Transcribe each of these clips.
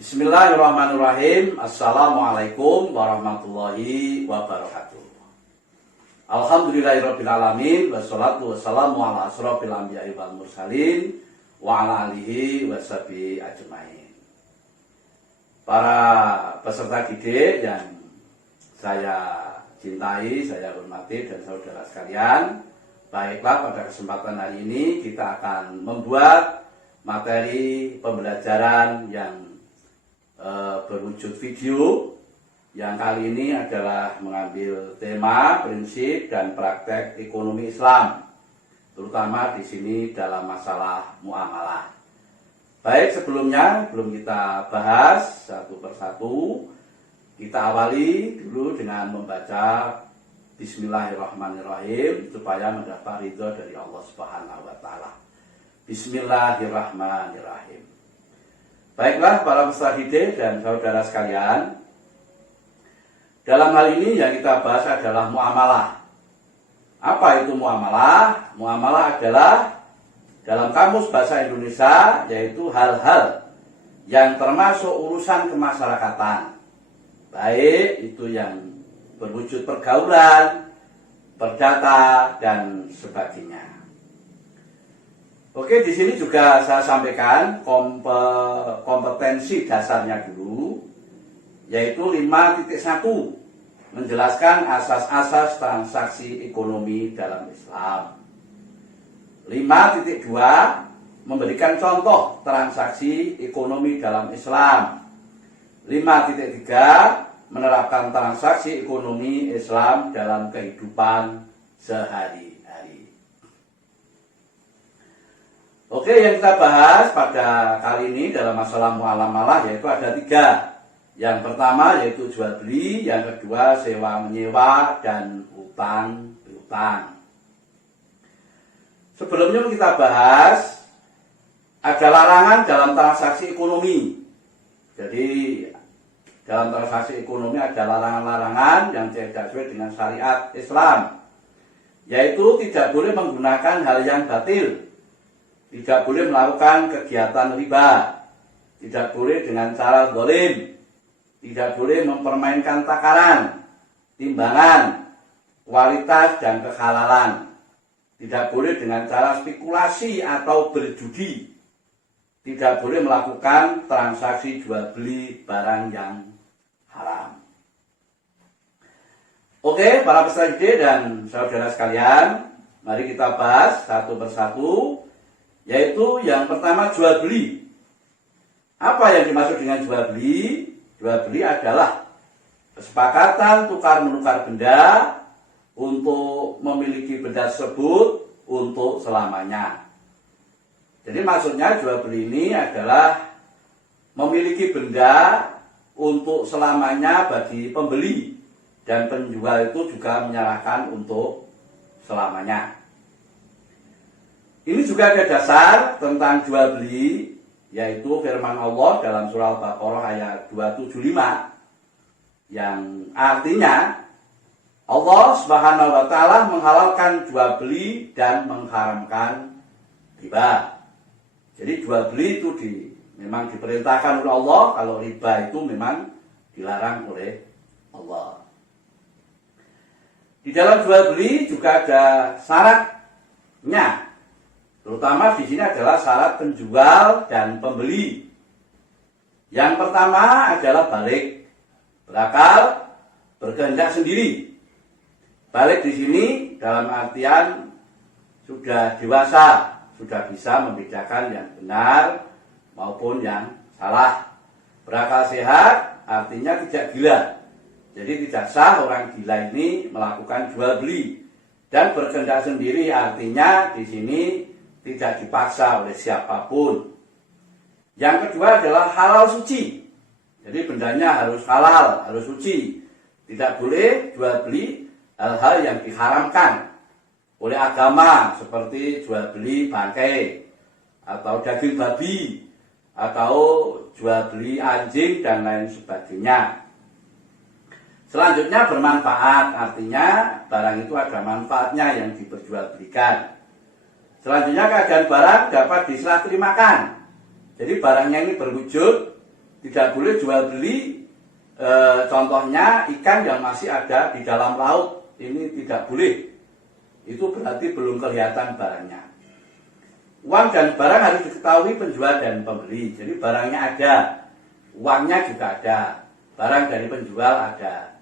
Bismillahirrahmanirrahim. Assalamualaikum warahmatullahi wabarakatuh. Alhamdulillahirrabbilalamin. Wassalatu wassalamu ala asrofil anbiya'i wal mursalin wa ala alihi washabihi ajmain. Para peserta didik yang saya cintai, saya hormati dan saudara sekalian, baiklah, pada kesempatan hari ini kita akan membuat materi pembelajaran yang berwujud video, yang kali ini adalah mengambil tema, prinsip, dan praktek ekonomi Islam, terutama di sini dalam masalah muamalah. Baik, sebelumnya belum kita bahas satu persatu, kita awali dulu dengan membaca Bismillahirrahmanirrahim supaya mendapat ridho dari Allah Subhanahu wa Ta'ala. Bismillahirrahmanirrahim. Baiklah para peserta didik dan saudara sekalian, dalam hal ini yang kita bahas adalah muamalah. Apa itu muamalah? Muamalah adalah dalam kamus bahasa Indonesia yaitu hal-hal yang termasuk urusan kemasyarakatan, baik itu yang berwujud pergaulan, perdata, dan sebagainya. Oke, di sini juga saya sampaikan kompetensi dasarnya dulu, yaitu 5.1, menjelaskan asas-asas transaksi ekonomi dalam Islam. 5.2, memberikan contoh transaksi ekonomi dalam Islam. 5.3, menerapkan transaksi ekonomi Islam dalam kehidupan sehari-hari. Oke, yang kita bahas pada kali ini dalam masalah muamalah yaitu ada 3. Yang pertama yaitu jual beli, yang kedua sewa menyewa, dan utang piutang. Sebelumnya kita bahas ada larangan dalam transaksi ekonomi. Jadi dalam transaksi ekonomi ada larangan-larangan yang tidak sesuai dengan syariat Islam, yaitu tidak boleh menggunakan hal yang batil, tidak boleh melakukan kegiatan riba, tidak boleh dengan cara zalim, tidak boleh mempermainkan takaran, timbangan, kualitas, dan kehalalan, tidak boleh dengan cara spekulasi atau berjudi, tidak boleh melakukan transaksi jual beli barang yang haram. Oke, para peserta didik dan saudara sekalian, mari kita bahas satu persatu, yaitu yang pertama jual beli. Apa yang dimaksud dengan jual beli? Jual beli adalah kesepakatan tukar menukar benda untuk memiliki benda tersebut untuk selamanya. Jadi maksudnya jual beli ini adalah memiliki benda untuk selamanya bagi pembeli, dan penjual itu juga menyerahkan untuk selamanya. Ini juga ada dasar tentang jual beli, yaitu firman Allah dalam surah Al-Baqarah ayat 275, yang artinya Allah Subhanahu wa Ta'ala menghalalkan jual beli dan mengharamkan riba. Jadi jual beli itu memang diperintahkan oleh Allah, kalau riba itu memang dilarang oleh Allah. Di dalam jual beli juga ada syaratnya, terutama di sini adalah syarat penjual dan pembeli. Yang pertama adalah balik, berakal, berkehendak sendiri. Balik di sini dalam artian sudah dewasa, sudah bisa membedakan yang benar maupun yang salah. Berakal sehat artinya tidak gila. Jadi tidak sah orang gila ini melakukan jual beli. Dan berkehendak sendiri artinya di sini tidak dipaksa oleh siapapun. Yang kedua adalah halal suci. Jadi bendanya harus halal, harus suci. Tidak boleh jual beli hal-hal yang diharamkan oleh agama, seperti jual beli bangkai, atau daging babi, atau jual beli anjing, dan lain sebagainya. Selanjutnya bermanfaat, artinya barang itu ada manfaatnya yang diperjualbelikan. Selanjutnya keadaan barang dapat diserah terimakan. Jadi barangnya ini berwujud tidak boleh jual beli contohnya ikan yang masih ada di dalam laut, ini tidak boleh. Itu berarti belum kelihatan barangnya. Uang dan barang harus diketahui penjual dan pembeli. Jadi barangnya ada, uangnya juga ada, barang dari penjual ada,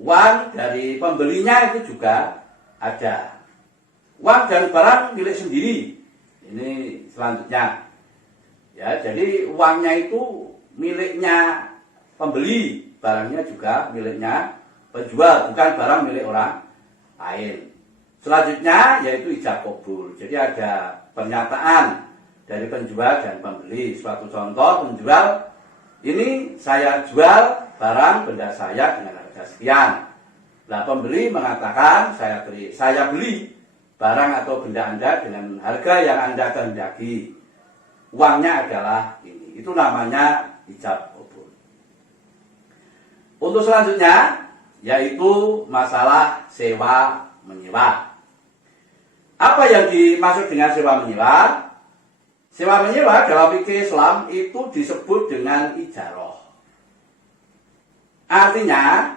uang dari pembelinya itu juga ada. Uang dan barang milik sendiri. Ini selanjutnya. Ya, jadi uangnya itu miliknya pembeli, barangnya juga miliknya penjual, bukan barang milik orang lain. Selanjutnya yaitu ijab kabul. Jadi ada pernyataan dari penjual dan pembeli. Suatu contoh, penjual, ini saya jual barang benda saya dengan harga sekian. Nah, pembeli mengatakan saya beli barang atau benda Anda dengan harga yang Anda kehendaki. Uangnya adalah ini. Itu namanya ijab kabul. Untuk selanjutnya yaitu masalah sewa menyewa. Apa yang dimaksud dengan sewa menyewa? Sewa menyewa dalam fikih Islam itu disebut dengan ijarah. Artinya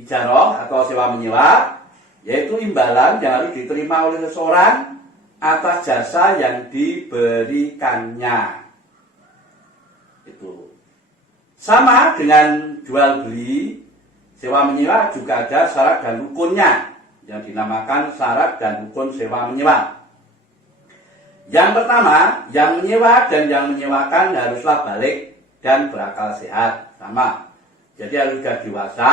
ijarah atau sewa menyewa yaitu imbalan yang harus diterima oleh seseorang atas jasa yang diberikannya. Itu sama dengan jual beli. Sewa menyewa juga ada syarat dan rukunnya yang dinamakan syarat dan rukun sewa menyewa. Yang pertama, yang menyewa dan yang menyewakan haruslah balik dan berakal sehat. Sama. Jadi harus sudah dewasa,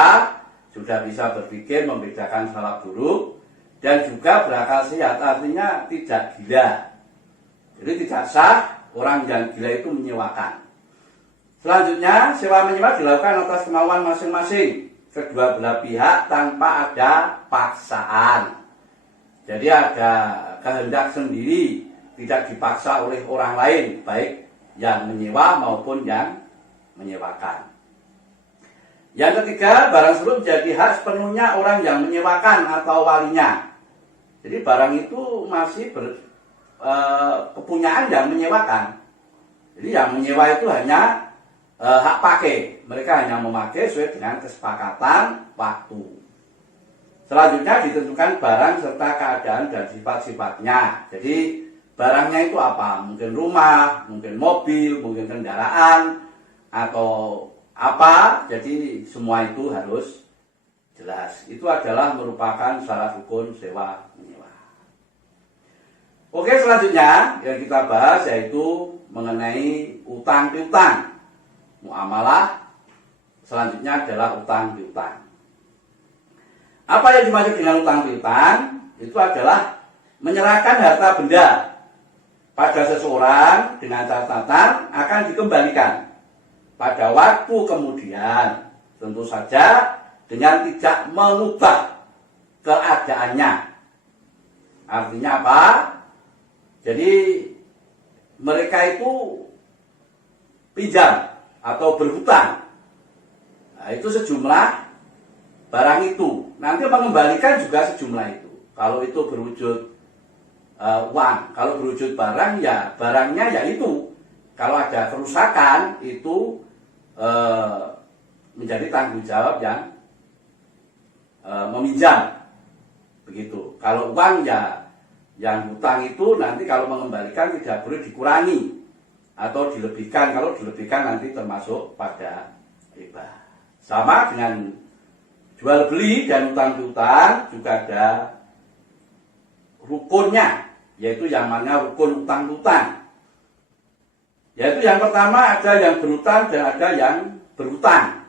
sudah bisa berpikir membedakan salah buruk, dan juga berakal sehat, artinya tidak gila. Jadi tidak sah orang yang gila itu menyewakan. Selanjutnya, sewa menyewa dilakukan atas kemauan masing-masing kedua belah pihak tanpa ada paksaan. Jadi ada kehendak sendiri, tidak dipaksa oleh orang lain, baik yang menyewa maupun yang menyewakan. Yang ketiga, barang tersebut menjadi hak sepenuhnya orang yang menyewakan atau walinya. Jadi barang itu masih kepunyaan yang menyewakan. Jadi yang menyewa itu hanya hak pakai. Mereka hanya memakai sesuai dengan kesepakatan waktu. Selanjutnya ditentukan barang serta keadaan dan sifat-sifatnya. Jadi barangnya itu apa? Mungkin rumah, mungkin mobil, mungkin kendaraan, atau apa. Jadi semua itu harus jelas. Itu adalah merupakan syarat rukun sewa menyewa. Oke, selanjutnya yang kita bahas yaitu mengenai utang piutang. Muamalah selanjutnya adalah utang piutang. Apa yang dimaksud dengan utang piutang? Itu adalah menyerahkan harta benda pada seseorang dengan catatan akan dikembalikan pada waktu kemudian, tentu saja dengan tidak mengubah keadaannya. Artinya apa? Jadi mereka itu pinjam atau berhutang. Nah, itu sejumlah barang itu. Nanti mengembalikan juga sejumlah itu. Kalau itu berwujud uang, kalau berwujud barang ya barangnya ya itu. Kalau ada kerusakan itu menjadi tanggung jawab yang meminjam. Begitu. Kalau uang ya yang hutang itu nanti kalau mengembalikan tidak boleh dikurangi atau dilebihkan. Kalau dilebihkan nanti termasuk pada riba. Sama dengan jual beli dan utang piutang juga ada rukunnya, yaitu yang mana rukun utang piutang. Yaitu yang pertama ada yang berutang dan ada yang berutang.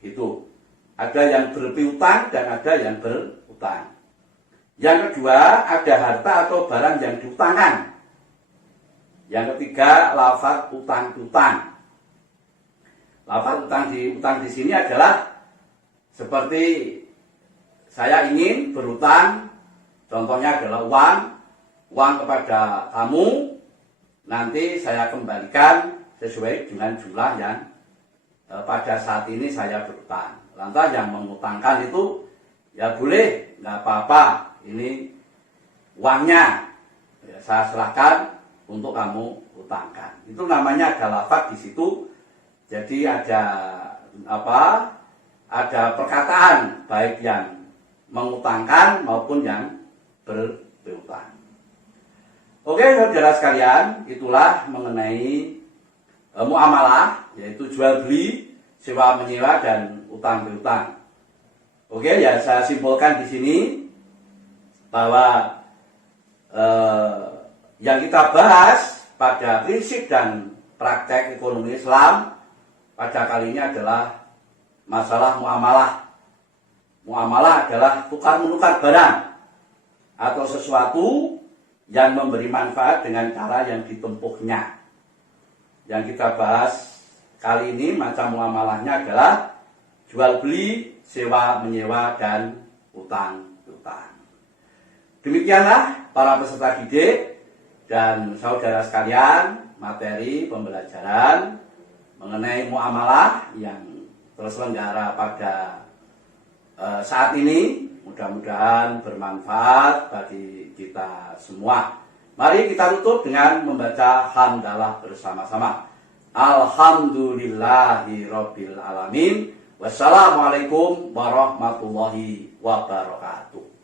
Gitu. Ada yang berpiutang dan ada yang berutang. Yang kedua, ada harta atau barang yang diutangkan. Yang ketiga, lafaz utang piutang. Lafaz utang di sini adalah seperti saya ingin berutang, contohnya adalah uang kepada kamu, nanti saya kembalikan sesuai dengan jumlah yang pada saat ini saya berutang. Lantas yang mengutangkan itu ya boleh, nggak apa-apa. Ini uangnya ya, saya serahkan untuk kamu utangkan. Itu namanya ada lafaz di situ Jadi ada ada perkataan baik yang mengutangkan maupun yang berutang. Oke, saudara sekalian, itulah mengenai muamalah, yaitu jual beli, sewa menyewa, dan utang berutang. Oke, ya saya simpulkan di sini bahwa yang kita bahas pada prinsip dan praktek ekonomi Islam pada kali ini adalah masalah muamalah. Muamalah adalah tukar menukar barang atau sesuatu yang memberi manfaat dengan cara yang ditempuhnya. Yang kita bahas kali ini macam muamalahnya adalah jual beli, sewa menyewa, dan utang piutang. Demikianlah para peserta didik dan saudara sekalian, materi pembelajaran mengenai muamalah yang terselenggara pada saat ini. Mudah-mudahan bermanfaat bagi kita semua. Mari kita tutup dengan membaca hamdalah bersama-sama. Alhamdulillahirabbil alamin. Wassalamualaikum warahmatullahi wabarakatuh.